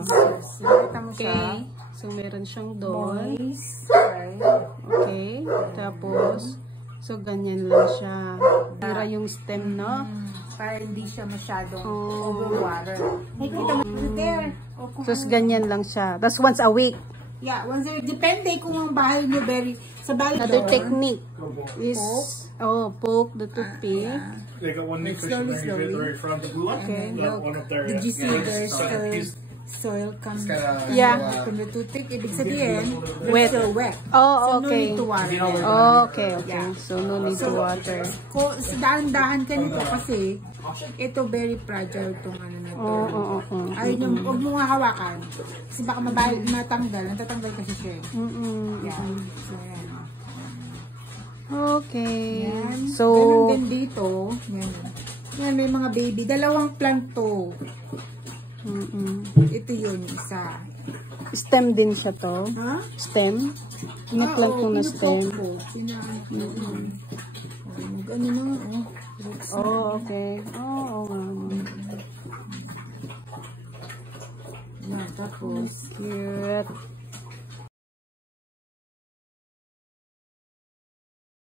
ito. Nakita mo siya. Okay. So, meron siyang doon. Moist. Right. Okay. Tapos, so, ganyan lang siya. Tira yung stem, no? Para hindi siya masyadong overwater. Nakikita mo there. So, ganyan lang siya. That's once a week. Yeah, once a week. Depende kung ang bahay nyo sa bahay Another technique is, poke the toothpick. They got one new cushion there. You get right from the blue one. Okay. One up there. Did you see there's soil comes Yeah. from the toothpick? Ibig sabihin, Wet. still wet. Oh, So, no okay. need to water. Oh, okay, okay. Yeah. So, no need to water. Dahan-dahan ka nito kasi ito very fragile itong ano na ito. Ayaw nyo, huwag mo nga hawakan. Kasi baka matanggal. Natatanggal kasi siya. Yeah. So, yan. Okay. Yan. So, Ganun din dito. Yan. Yan, may mga baby. Dalawang plant to. Ito yun, isa. stem din siya to. Ha? Stem. Pinaplant ko na stem. Ano na, Oh, okay. Oh, Yan, tapos, cute.